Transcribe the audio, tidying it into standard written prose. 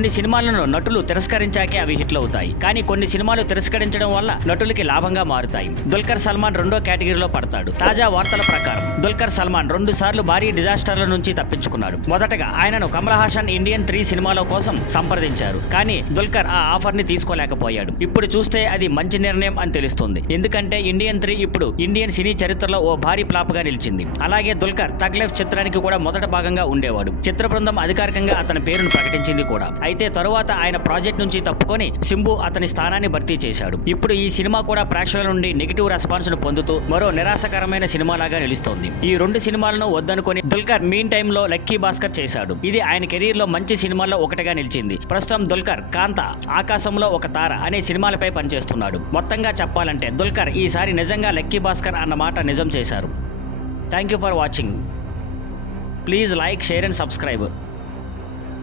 కొన్ని సినిమాలను నటులు తిరస్కరించాకే అవి హిట్లు అవుతాయి, కానీ కొన్ని సినిమాలు తిరస్కరించడం వల్ల నటులకి లాభంగా మారుతాయి. దుల్కర్ సల్మాన్ రెండో కేటగిరీలో పడతాడు. తాజా వార్తల ప్రకారం దుల్కర్ సల్మాన్ 2 సార్లు భారీ డిజాస్టర్ల నుంచి తప్పించుకున్నాడు. మొదటగా ఆయనను కమల్ హాసన్ ఇండియన్ 3 సినిమాల కోసం సంప్రదించారు, కానీ దుల్కర్ ఆ ఆఫర్ ని తీసుకోలేకపోయాడు. ఇప్పుడు చూస్తే అది మంచి నిర్ణయం అని తెలుస్తుంది, ఎందుకంటే ఇండియన్ 3 ఇప్పుడు ఇండియన్ సినీ చరిత్రలో ఓ భారీ ఫ్లాప్ గా నిలిచింది. అలాగే దుల్కర్ తగ్ లైఫ్ చిత్రానికి కూడా మొదట భాగంగా ఉండేవాడు. చిత్ర బృందం అధికారికంగా అతని పేరును ప్రకటించింది కూడా. అయితే తరువాత ఆయన ప్రాజెక్ట్ నుంచి తప్పుకొని సింబు అతని స్థానాన్ని భర్తీ చేశాడు. ఇప్పుడు ఈ సినిమా కూడా ప్రేక్షకుల నుండి నెగిటివ్ రెస్పాన్స్ ను పొందుతూ మరో నిరాశకరమైన సినిమాలాగా నిలుస్తోంది. ఈ 2 సినిమాలను వద్దనుకొని దుల్కర్ మీన్ టైమ్ లో లక్కీ భాస్కర్ చేశాడు. ఇది ఆయన కెరీర్ లో మంచి సినిమాల్లో ఒకటిగా నిలిచింది. ప్రస్తుతం దుల్కర్ కాంతా, ఆకాశంలో ఒక తార అనే సినిమాలపై పనిచేస్తున్నాడు. మొత్తంగా చెప్పాలంటే దుల్కర్ ఈసారి నిజంగా లక్కీ భాస్కర్ అన్న మాట నిజం చేశారు. Thank you for watching. Please like, share and subscribe.